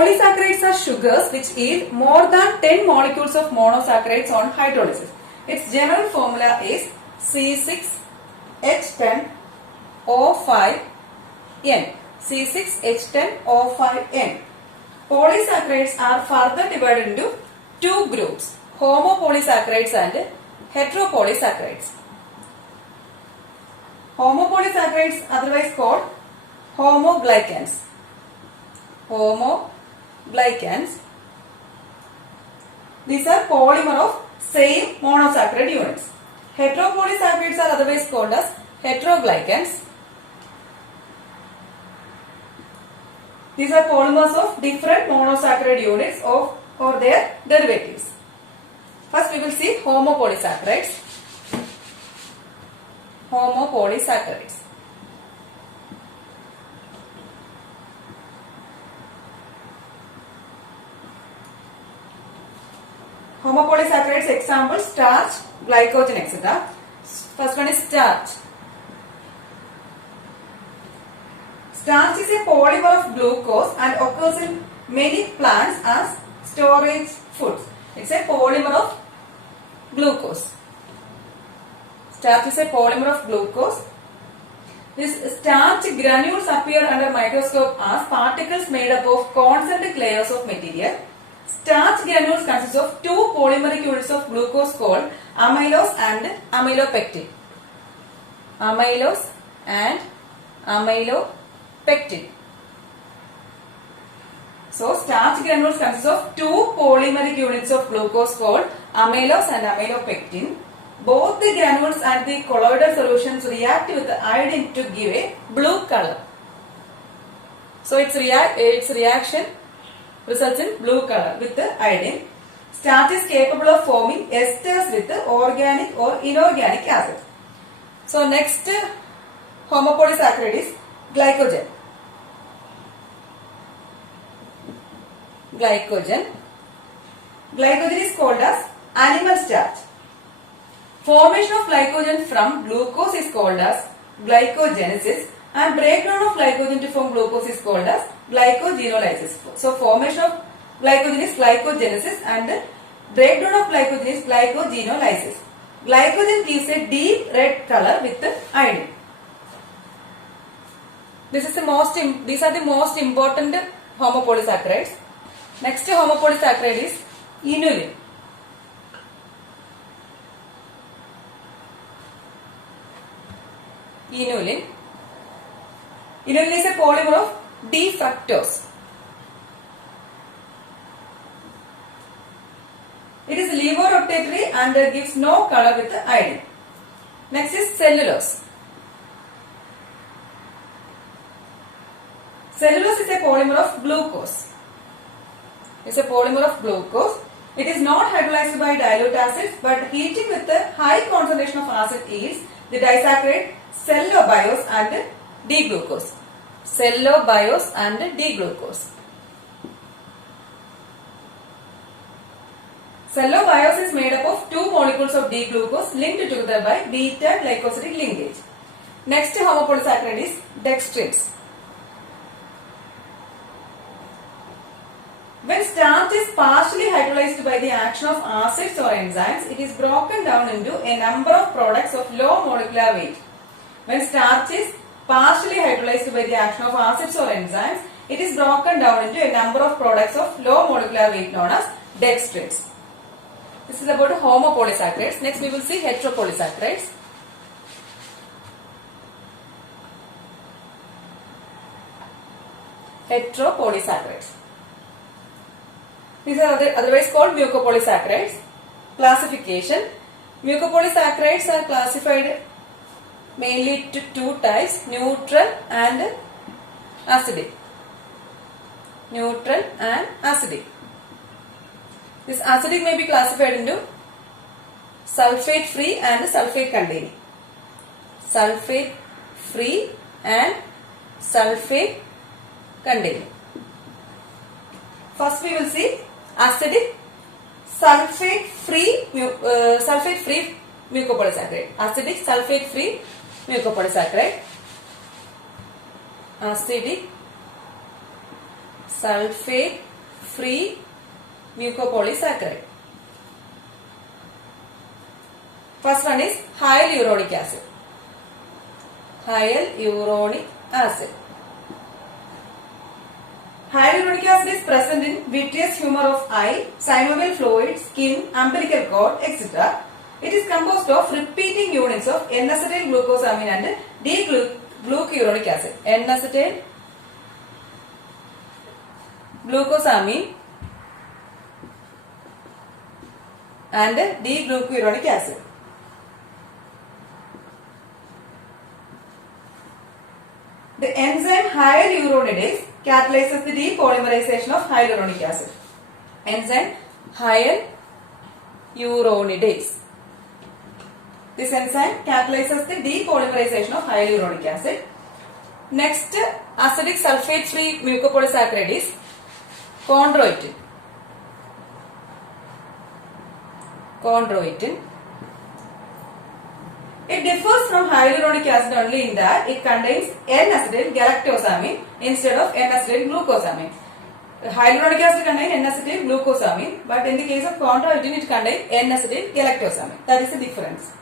Polysaccharides are sugars which yield more than 10 molecules of monosaccharides on hydrolysis. Its general formula is C6H10O5N. C6H10O5N. Polysaccharides are further divided into two groups, homopolysaccharides and heteropolysaccharides. Homopolysaccharides, otherwise called homoglycans. Homoglycans. These are polymer of same monosaccharide units. Heteropolysaccharides are otherwise called as heteroglycans. These are polymers of different monosaccharide units or their derivatives. First we will see homopolysaccharides. Homopolysaccharides. Homopolysaccharides examples starch, glycogen, etc. First one is starch. Starch is a polymer of glucose and occurs in many plants as storage foods. It's a polymer of glucose. Starch is a polymer of glucose. These starch granules appear under microscope as particles made up of concentric layers of material. Starch granules consist of two polymeric units of glucose called amylose and amylopectin. Amylose and amylopectin. So, starch granules consist of two polymeric units of glucose called amylose and amylopectin. Both the granules and the colloidal solutions react with the iodine to give a blue color. So, its reaction results in blue color with the iodine. Starch is capable of forming esters with organic or inorganic acids. So, next homopolysaccharide is glycogen. Glycogen is called as animal starch. Formation of glycogen from glucose is called as glycogenesis and breakdown of glycogen to form glucose is called as glycogenolysis. So, formation of glycogen is glycogenesis and breakdown of glycogen is glycogenolysis. Glycogen gives a deep red color with iodine. These are the most important homopolysaccharides. Next homopolysaccharide is inulin. Inulin is a polymer of D-fructose. It is levorotatory and gives no color with iodine. Next is cellulose. Cellulose is a polymer of glucose. It is not hydrolyzed by dilute acids, but heating with a high concentration of acid yields the disaccharide cellobiose and D-glucose. Cellobiose and D-glucose. Cellobiose is made up of two molecules of D-glucose linked together by beta-glycosidic linkage. Next homopolysaccharide is dextrins. When starch is partially hydrolyzed by the action of acids or enzymes, it is broken down into a number of products of low molecular weight. When starch is partially hydrolyzed by the action of acids or enzymes, it is broken down into a number of products of low molecular weight known as dextrins. This is about homopolysaccharides. Next we will see heteropolysaccharides. Heteropolysaccharides. These are otherwise called mucopolysaccharides. Classification. Mucopolysaccharides are classified mainly to two types, neutral and acidic. Neutral and acidic. This acidic may be classified into sulfate free and sulfate containing. Sulfate free and sulfate containing. First we will see acidic sulfate free mucopolysaccharide. Acidic sulfate free mucopolysaccharide. Acidic sulfate free mucopolysaccharide. First one is hyaluronic acid. Hyaluronic acid. Hyaluronic acid is present in vitreous humor of eye, synovial fluid, skin, umbilical cord, etc. It is composed of repeating units of N-acetyl glucosamine and D-glucuronic acid. N-acetyl glucosamine and D-glucuronic acid. The enzyme hyaluronidase catalyzes the depolymerization of hyaluronic acid. Enzyme hyaluronidase. This enzyme catalyzes the depolymerization of hyaluronic acid. Next, acidic sulfate-free mucopolysaccharide is chondroitin. Chondroitin. It differs from hyaluronic acid only in that it contains N-acetyl galactosamine instead of N-acetyl glucosamine. Hyaluronic acid contains N-acetyl glucosamine, but in the case of chondroitin it contains N-acetyl galactosamine. That is the difference.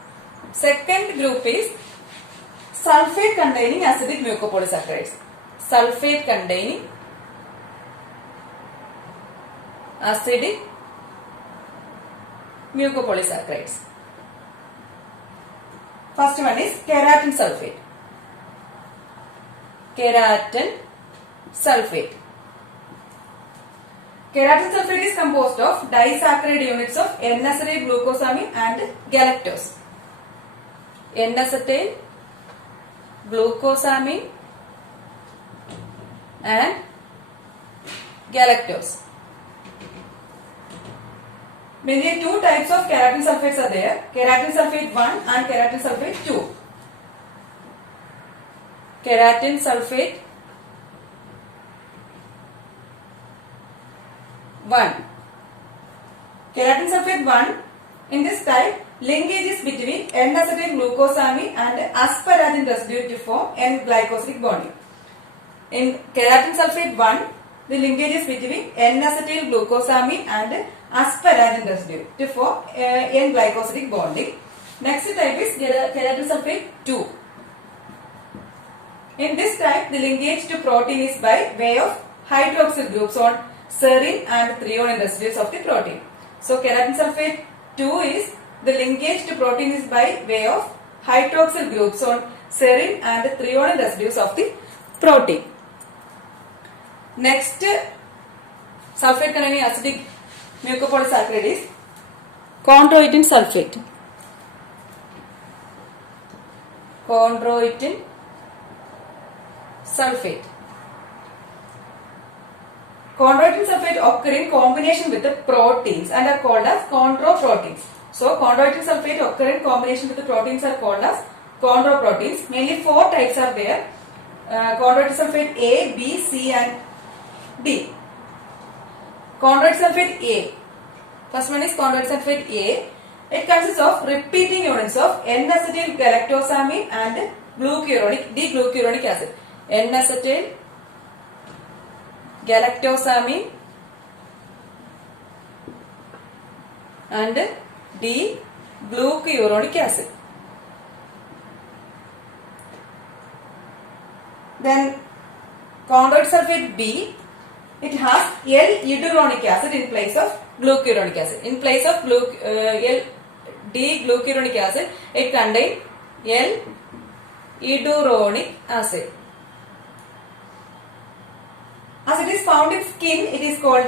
Second group is sulfate containing acidic mucopolysaccharides. Sulfate containing acidic mucopolysaccharides. First one is keratin sulfate. Keratin sulfate. Keratin sulfate is composed of disaccharide units of N-acetyl glucosamine and galactose. N-acetyl glucosamine and galactose. Mainly two types of keratin sulfates are there. Keratin sulfate 1 and keratin sulfate 2. Keratin sulfate 1. Keratin sulfate 1, in this type, linkages between N-acetyl glucosamine and asparagine residue to form N-glycosidic bonding. In keratin sulfate 1, the linkages between N-acetyl glucosamine and asparagine residue to form N-glycosidic bonding. Next type is keratin sulfate 2. In this type, the linkage to protein is by way of hydroxyl groups on serine and threonine residues of the protein. So, keratin sulfate 2 is the linkage to protein is by way of hydroxyl groups on serine and threonine residues of the protein. Next, sulfate containing acidic mucopolysaccharide is chondroitin sulfate. Chondroitin sulfate. Chondroitin sulfate occur in combination with the proteins and are called as chondroproteins. So, chondroitin sulfate occur in combination with the proteins are called as chondroproteins. Mainly 4 types are there. Chondroitin sulfate A, B, C and D. Chondroitin sulfate A. First one is chondroitin sulfate A. It consists of repeating units of N-acetyl galactosamine and D-glucuronic acid. N-acetyl galactosamine and D-glucuronic acid. Then chondroitin sulfate B, it has L-iduronic acid in place of glucuronic acid. In place of D-glucuronic acid, it contains L-iduronic acid. As it is found in skin, it is called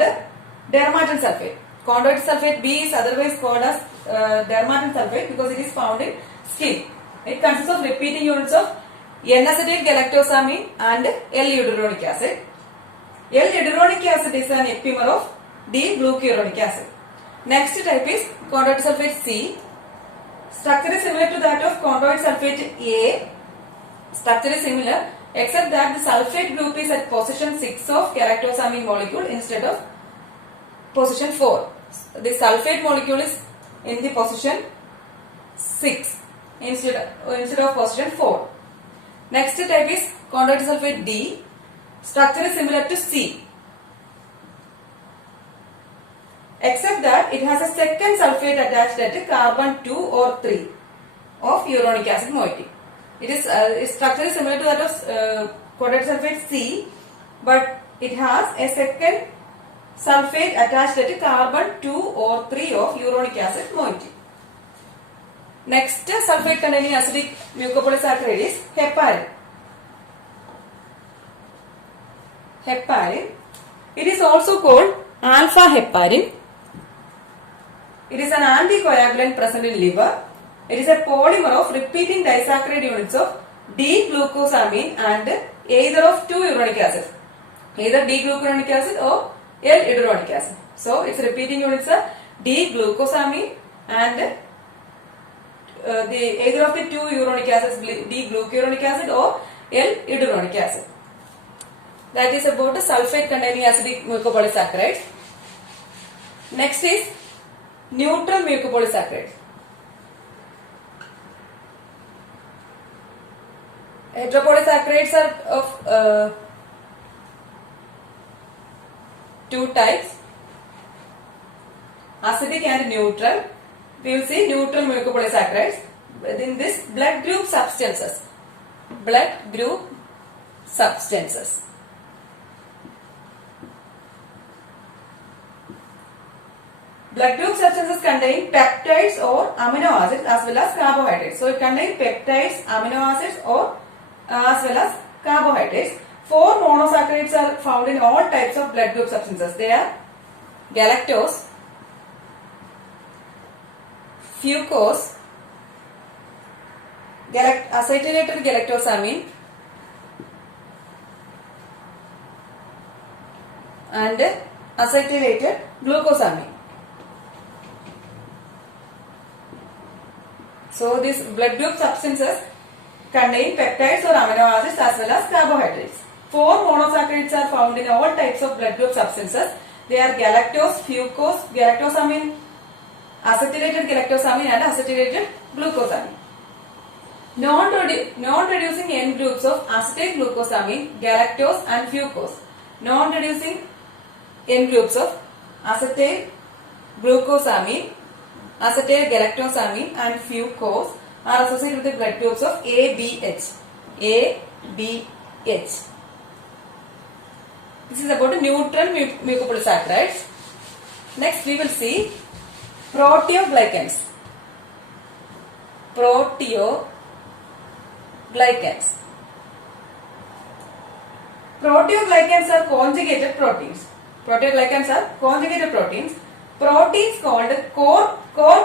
dermatan sulfate. Chondroitin sulfate B is otherwise called as dermatan sulfate because it is found in skin. It consists of repeating units of N-acetyl galactosamine and L-iduronic acid. L-iduronic acid is an epimer of D-glucuronic acid. Next type is chondroitin sulfate C. Structure is similar to that of chondroitin sulfate A. Structure is similar except that the sulfate group is at position 6 of galactosamine molecule instead of position 4. The sulfate molecule is in the position 6 instead of position 4. Next type is chondroitin sulfate D. Structure is similar to C. except that it has a second sulfate attached at carbon 2 or 3 of uronic acid moiety. Its structure is similar to that of coated sulfate C, but it has a second sulfate attached at carbon 2 or 3 of uronic acid moiety. Next sulfate containing acidic mucopolysaccharide is heparin. Heparin. It is also called alpha heparin. It is an anticoagulant present in liver. It is a polymer of repeating disaccharide units of D-glucosamine and either of 2 uronic acid. Either D-glucuronic acid or L-iduronic acid. So, its repeating units are D-glucosamine and either of the 2 uronic acids, D-glucuronic acid or L-iduronic acid. That is about the sulfate containing acidic mucopolysaccharides. Next is neutral mucopolysaccharides. Heteropolysaccharides are of 2 types, acidic and neutral. We will see neutral mucopolysaccharides. In this, blood group substances. Blood group substances. Blood group substances contain peptides or amino acids as well as carbohydrates. So, it contains peptides, amino acids or as well as carbohydrates. 4 monosaccharides are found in all types of blood group substances. They are galactose, fucose, acetylated galactosamine and acetylated glucosamine. So, these blood group substances contain peptides or amino acids as well as carbohydrates. 4 monosaccharides are found in all types of blood group substances. They are galactose, fucose, galactosamine, acetylated galactosamine and acetylated glucosamine. Non-reducing N groups of acetyl glucosamine, galactose and fucose. Non-reducing N groups of acetyl glucosamine, acetyl galactosamine and fucose are associated with the blood groups of ABH. ABH. This is about the neutral mucopolysaccharides. Next we will see proteoglycans. Proteoglycans. Proteoglycans are conjugated proteins. Proteoglycans are conjugated proteins. Proteins called core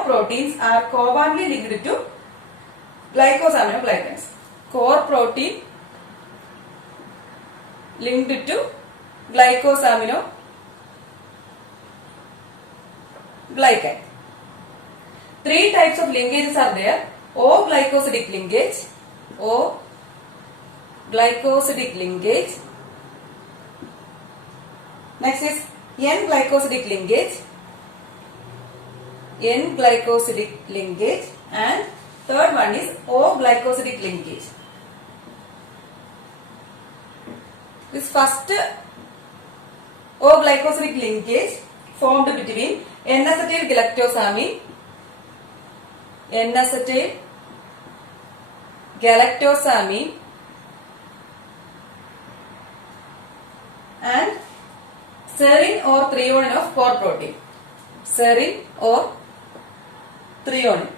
proteins are covalently linked to glycosaminoglycans. Core protein linked to glycosaminoglycan. Glycan. 3 types of linkages are there. O-glycosidic linkage, O-glycosidic linkage. Next is N-glycosidic linkage, N-glycosidic linkage, and third one is O-glycosidic linkage. This first O-glycosidic linkage formed between N-acetyl galactosamine, N-acetyl galactosamine and serine or threonine of core protein. Serine or threonine.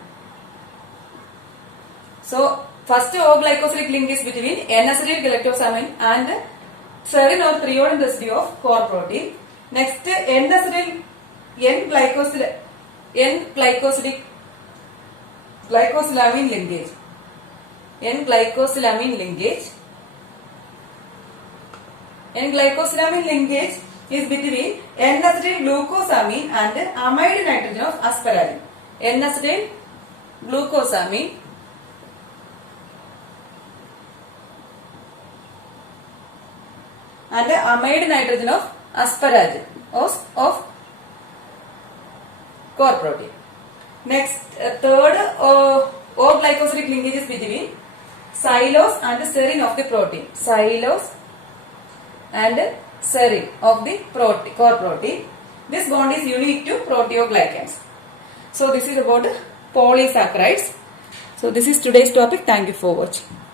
So, first O-glycosidic link is between N-acetyl galactosamine and serine or threonine residue of core protein. Next, N-glycosidic glycosylamine linkage. N-glycosylamine linkage. N-glycosylamine linkage is between N-acetyl glucosamine and amide nitrogen of asparagine. N-acetyl glucosamine and amide nitrogen of asparagine of core protein. Next, third O-glycosidic linkage is between xylose and serine of the protein. Xylose and serine of the core protein. This bond is unique to proteoglycans. So this is about polysaccharides. So this is today's topic. Thank you for watching.